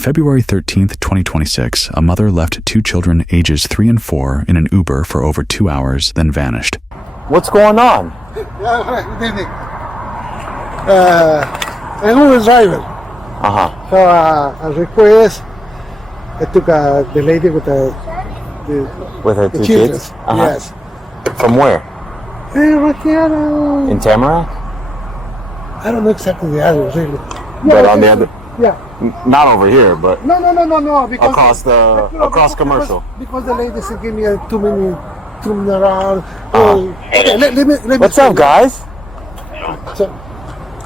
February 13th, 2026, a mother left two children ages 3 and 4 in an Uber for over 2 hours, then vanished. What's going on? Good evening. I'm an Uber driver. So a request, I took the lady with her two children. kids? Yes. From where? Right here, In Tamarack? I don't know exactly the address, really. But on the other... Yeah. Not over here, but No. Because across commercial. Because the lady said give me a 2 minute turn around. Okay, let me What's up, guys? So,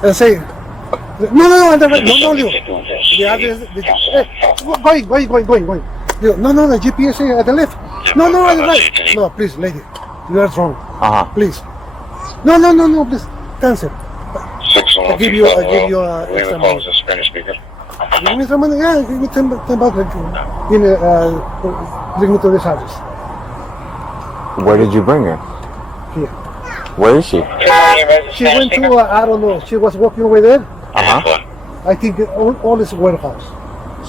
I say, no, the address, going. No, the GPS is at the left. No, at the right. No, please, lady, you are wrong. Please. No, please, cancel. I give you extra money. Spanish speaker. Give me some money. Yeah, give me 10 bucks. Give me, bring me to this address. Where did you bring her? Here. Where is she? She went to, I don't know, she was walking over there. I think all is warehouse.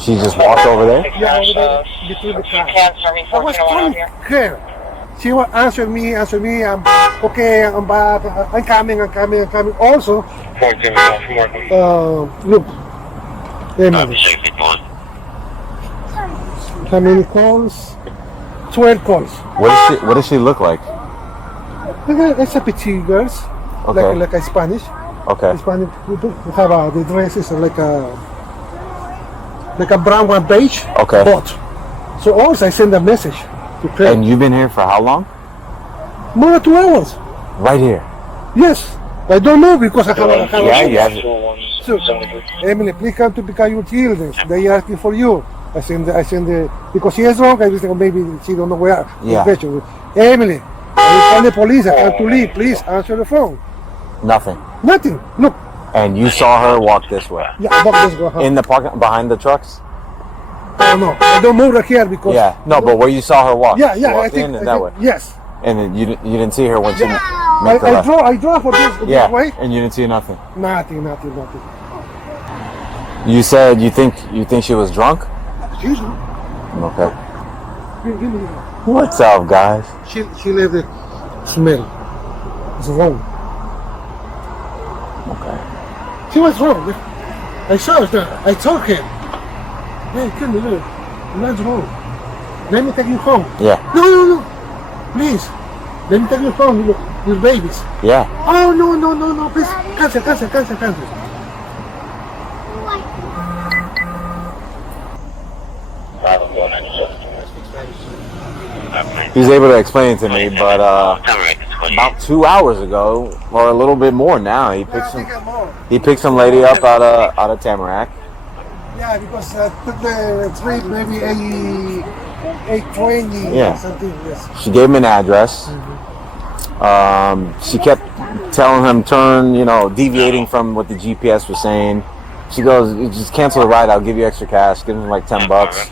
She just walked over there? Yeah, over there, between the cars. I was calling her. She was answering me. I'm okay, I'm back, I'm coming. Also, look, how many calls? 12 calls. What does she look like? It's a petite girls, Okay. like a Spanish. Okay. Hispanic people who have the dresses are like a brown one beige. Okay. But so also I send a message to Claire. And you've been here for how long? More than 2 hours. Right here. Yes. I don't know because I have Yeah. So, Emily, please come to pick up your children. They are asking for you. I send the because she is wrong. I just think maybe she don't know where. Yeah. Emily, I call the police. I have to leave. Please answer the phone. Nothing. Nothing. Look. And you saw her walk this way? Yeah, walk this way. In the parking, behind the trucks? Oh no, I don't move right here because. Yeah, no, but where you saw her walk? Yeah, She I walked think in and that way. Yes. And then you didn't see her when she made I the left. draw for this way. And you didn't see nothing. Nothing. You said you think she was drunk? Excuse me. Okay. Give me. What's up, guys? She left the smell. It's wrong. Okay. She was wrong. I saw her. I told her. Hey, come here. That's wrong. Let me take you home. Yeah. No. Please. Let me take you home. Your babies. Yeah. Oh, no. Please. Cancel. He was able to explain it to me, but about 2 hours ago, or a little bit more now, he picked some lady up out of Tamarack. Yeah, because took the trip maybe 8:20 or something. Yes. She gave him an address. She kept telling him deviating from what the GPS was saying. She goes, just cancel the ride, I'll give you extra cash, give him like 10 bucks,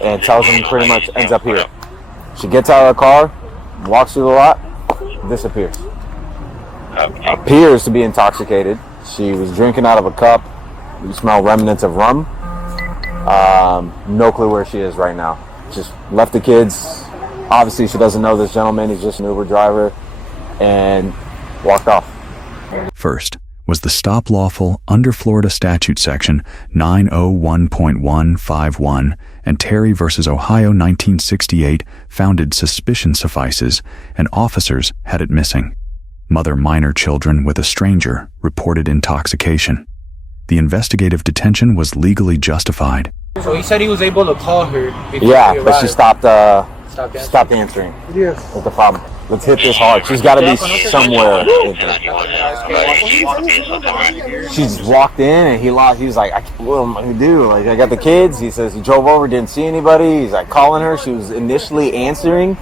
and tells him pretty much ends up here. She gets out of the car, walks through the lot, disappears. Appears to be intoxicated. She was drinking out of a cup. You smell remnants of rum. No clue where she is right now. Just left the kids. Obviously, she doesn't know this gentleman. He's just an Uber driver, and walked off. First was the stop lawful under Florida Statute Section 901.151 and Terry v. Ohio 1968 founded suspicion suffices and officers had it missing. Mother minor children with a stranger reported intoxication. The investigative detention was legally justified. So he said he was able to call her before Yeah, he but she arrived. stopped answering. Yes. What's the problem? Let's hit this hard. She's got to be somewhere in here. She's walked in and he was like, what am I going to do? Like, I got the kids. He says he drove over, didn't see anybody. He's like calling her. She was initially answering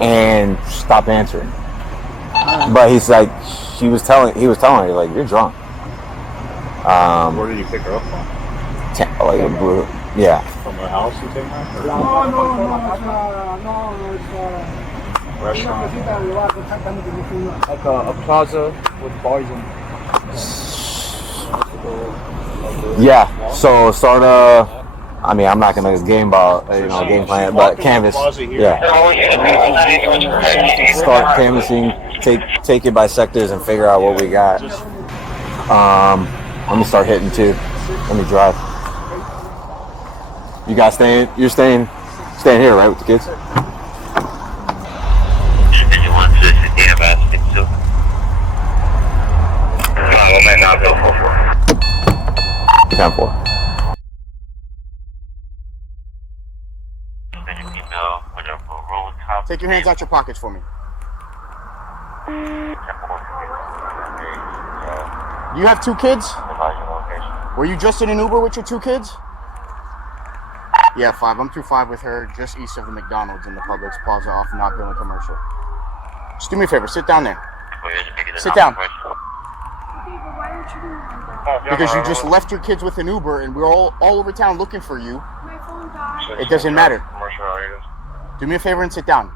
and stopped answering. But he's like, he was telling her, like, you're drunk. Where did you pick her up from? Yeah. From her house you take her? No. Restaurant? Like a plaza with bars in. Yeah. So start I mean, I'm not gonna game plan, but canvas. Yeah. Start canvassing. Take it by sectors and figure out what we got. Let me start hitting too. Let me drive. You guys staying? You're staying here, right, with the kids? Time for. Take your hands out your pockets for me. You have 2 kids? Were you just in an Uber with your 2 kids? Yeah, 5. I'm through 5 with her, just east of the McDonald's in the Publix Plaza off Not Billing Commercial. Just do me a favor, sit down there. Sit down. Because you just left your kids with an Uber and we're all over town looking for you. My phone died. It doesn't matter. Do me a favor and sit down.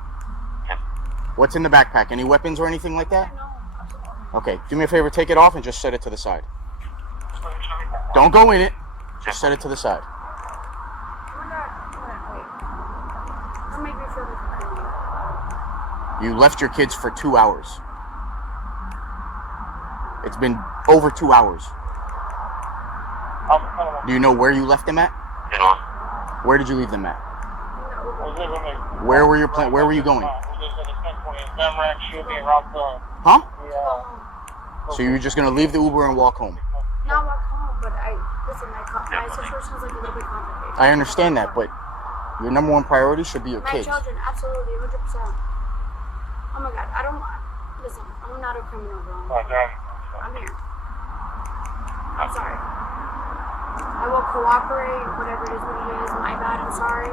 What's in the backpack? Any weapons or anything like that? No. Okay, do me a favor, take it off and just set it to the side. Don't go in it, just set it to the side. Oh my god. Wait. That made me feel like a criminal. You left your kids for 2 hours. It's been over 2 hours. Do you know where you left them at? Where did you leave them at? Where were you going? Huh? So you were just gonna leave the Uber and walk home? Not walk home, but my situation is like a little bit complicated. I understand that, but your number one priority should be your My kids. children, absolutely, 100%. Oh my god, listen, I'm not a criminal, bro. I'm here. I'm sorry. I will cooperate, whatever it is, what it is. My bad, I'm sorry.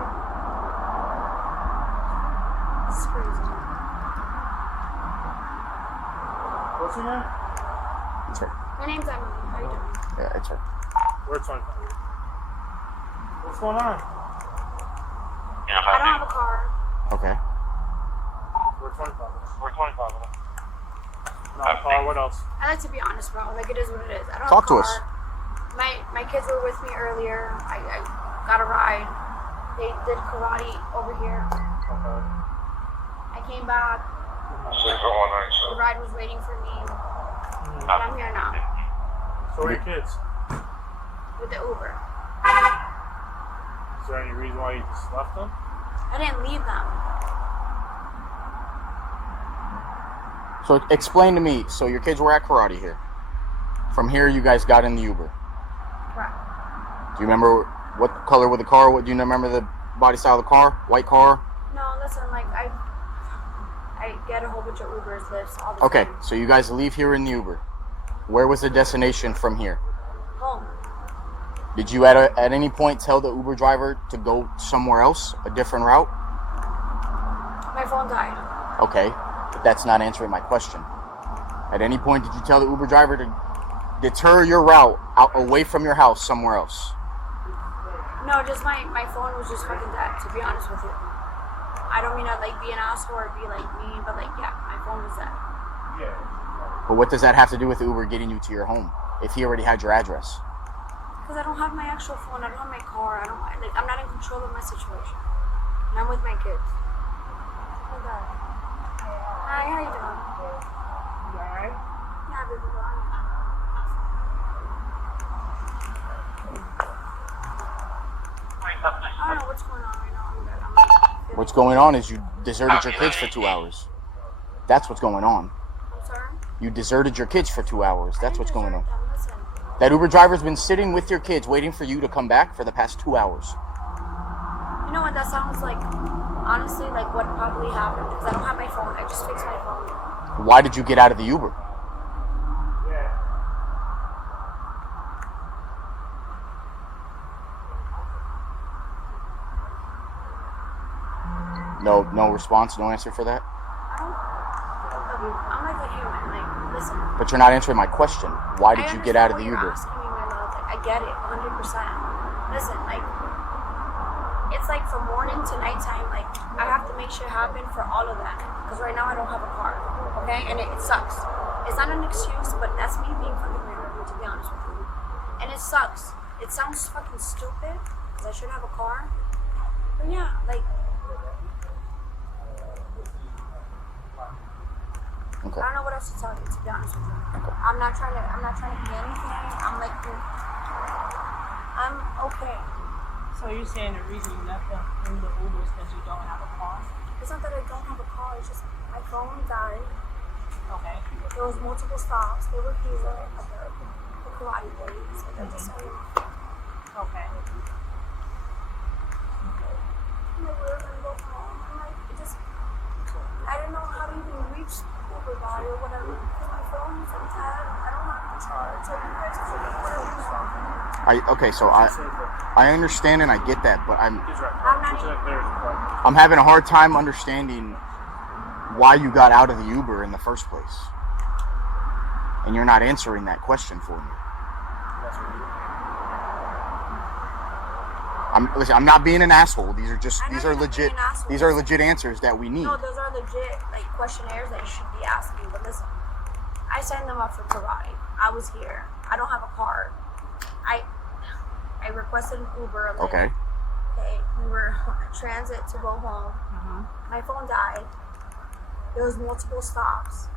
It's crazy. What's your name? It's her. My name's Emily. How you doing? Yeah, it's her. Where's 25? What's going on? I don't have a car. Okay. Where's 25? Where's 25? Not a car, what else? I like to be honest, bro. Like, it is what it is. I don't Talk have a to car. My kids were with me earlier. I got a ride. They did karate over here. Okay. I came back. The ride was waiting for me. And I'm here now So where are your kids? with the Uber. Is there any reason why you just left them? I didn't leave them. So explain to me, so your kids were at karate here. From here you guys got in the Uber. Correct. Do you remember what color was the car? Do you remember the body style of the car? White car? No, listen, like, I get a whole bunch of Ubers, Lyfts, all the Okay, time. so you guys leave here in the Uber. Where was the destination from here? Home. Did you at any point tell the Uber driver to go somewhere else, a different route? My phone died. Okay, but that's not answering my question. At any point did you tell the Uber driver to deter your route out away from your house somewhere else? No, just my phone was just fucking dead, to be honest with you. I don't mean to like be an asshole or be like mean, but like, yeah, my phone was dead. But what does that have to do with Uber getting you to your home if he already had your address? Because I don't have my actual phone, I don't have my car, I'm not in control of my situation. And I'm with my kids. Oh god. Hi, how you doing? You alright? Yeah, baby, go on. I don't know what's going on right now. I'm good. What's going on is you deserted your kids for 2 hours. That's what's going on. I'm sorry? You deserted your kids for 2 hours. That's what's going on. Listen, That Uber driver's been sitting with your kids waiting for you to come back for the past 2 hours. you know what that sounds like? Honestly, like what probably happened. Because I don't have my phone. I just fixed my phone. Why did you get out of the Uber? No response, no answer for that? I'm like a human. Like, listen. But you're not answering my question. Why did I you get out of the understand what Uber? you're asking me, my love. Like, I get it, 100%. Listen, like, it's like from morning to nighttime. Like, I have to make shit happen for all of that. Because right now I don't have a car. Okay? And it sucks. It's not an excuse, but that's me being fucking married, to be honest with you. And it sucks. It sounds fucking stupid, because I should have a car. But yeah, like, Okay. I don't know what else to tell you, to be honest with you. Okay. I'm not trying to be anything. I'm like, I'm okay. So you're saying the reason you left them in the Uber is because you don't have a car? It's not that I don't have a car, it's just my phone died. Okay. There was multiple stops. They were here at the karate place. So they just said, Okay. I'm like, we're gonna go home. I'm like, I didn't know how to even reach Uber guy or whatever. Because my phone was on tab. I don't have the charge. So you guys are Okay, so I understand and I get that, but I'm not I'm having a hard time understanding why you got out of the Uber in the first place. And you're not answering that question for me. I'm not being an asshole. These are legit answers that we need. No, those are legit like questionnaires that you should be asking. But listen, I signed them up for karate. I was here. I don't have a car. I requested an Uber. Like, Okay. Okay, we were transit to go home. My phone died. There was multiple stops.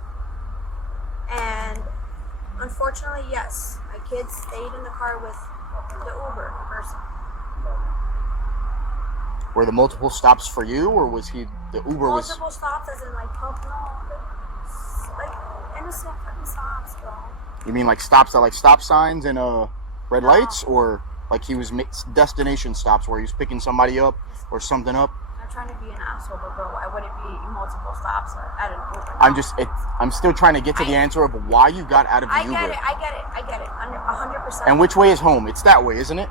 And unfortunately, yes, my kids stayed in the car with the Uber person. Were the multiple stops for you, or was the Uber was? Multiple stops as in like pump, like innocent fucking stops, bro. You mean like stops that like stop signs and red lights, or like he was destination stops where he was picking somebody up or something up? I'm trying to be an asshole, but bro, I wouldn't be multiple stops at an Uber. I'm still trying to get to the answer of why you got out of the Uber. I get it, 100%. And which way is home? It's that way, isn't it?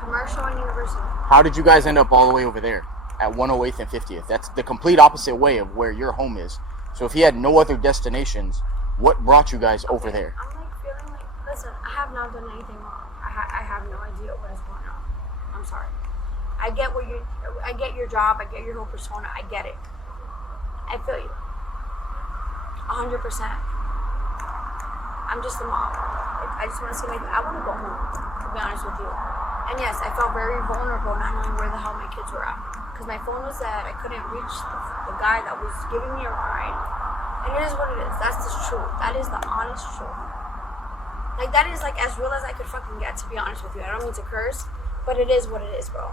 Commercial and University. How did you guys end up all the way over there at 108th and 50th? That's the complete opposite way of where your home is. So if he had no other destinations, what brought you guys over there? I'm like feeling like, listen, I have not done anything wrong. I have no idea what is going on. I'm sorry. I get your job. I get your whole persona. I get it. I feel you. 100%. I'm just a mom. I just want to see I want to go home, to be honest with you. And yes, I felt very vulnerable not knowing where the hell my kids were at. Because my phone was dead. I couldn't reach the guy that was giving me a ride. And it is what it is. That's the truth. That is the honest truth. Like, that is like as real as I could fucking get, to be honest with you. I don't mean to curse, but it is what it is, bro.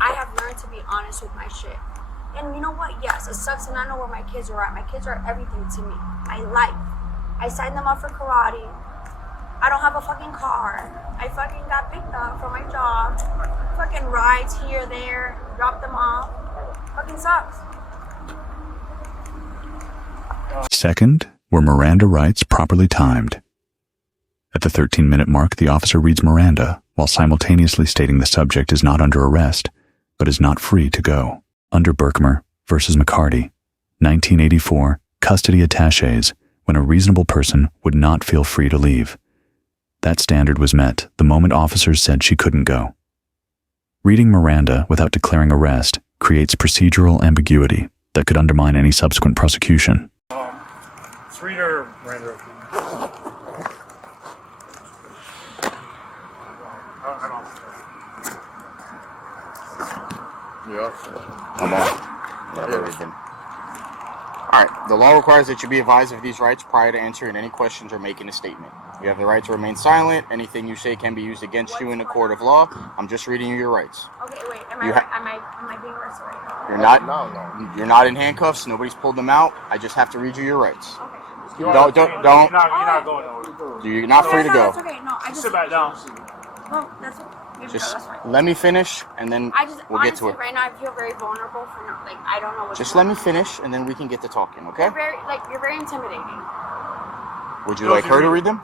I have learned to be honest with my shit. And you know what? Yes, it sucks and I know where my kids are at. My kids are everything to me. My life. I signed them up for karate. I don't have a fucking car. I fucking got picked up from my job. Fucking rides here, there, drop them off. Fucking sucks. Second, were Miranda rights properly timed? At the 13-minute mark, the officer reads Miranda, while simultaneously stating the subject is not under arrest, but is not free to go. Under Berkemer versus McCarty, 1984, custody attaches when a reasonable person would not feel free to leave. That standard was met the moment officers said she couldn't go. Reading Miranda without declaring arrest creates procedural ambiguity that could undermine any subsequent prosecution. Let's read her Miranda. I'm on. Everything. Alright, the law requires that you be advised of these rights prior to answering any questions or making a statement. You have the right to remain silent. Anything you say can be used against you in a court of law. I'm just reading you your rights. Okay, wait, am I being arrested right now? You're not. No. You're not in handcuffs. Nobody's pulled them out. I just have to read you your rights. Okay. You're not going nowhere. You're not free to go. That's okay. No, I just sit back down. No, that's okay. Just that's fine. let me finish, and then we'll get to it. Right now, I feel very vulnerable for I don't know what's Just going let me finish, and then we can get to talking, okay? You're very intimidating. Would you like her to read them?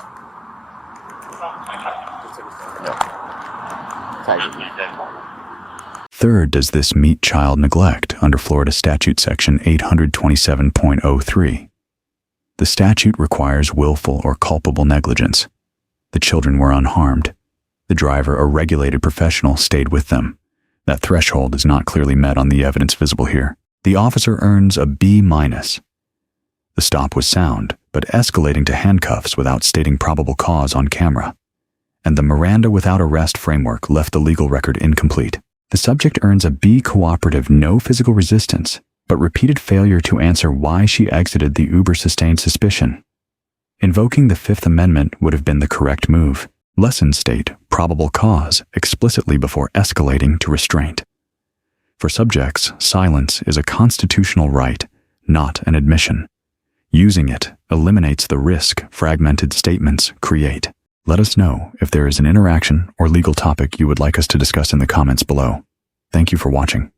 Third, does this meet child neglect under Florida Statute Section 827.03? The statute requires willful or culpable negligence. The children were unharmed. The driver, a regulated professional, stayed with them. That threshold is not clearly met on the evidence visible here. The officer earns a B-. The stop was sound, but escalating to handcuffs without stating probable cause on camera. and the Miranda without arrest framework left the legal record incomplete. The subject earns a B cooperative no physical resistance, but repeated failure to answer why she exited the Uber sustained suspicion. Invoking the Fifth Amendment would have been the correct move. Lessons state probable cause explicitly before escalating to restraint. For subjects, silence is a constitutional right, not an admission. Using it eliminates the risk fragmented statements create. Let us know if there is an interaction or legal topic you would like us to discuss in the comments below. Thank you for watching.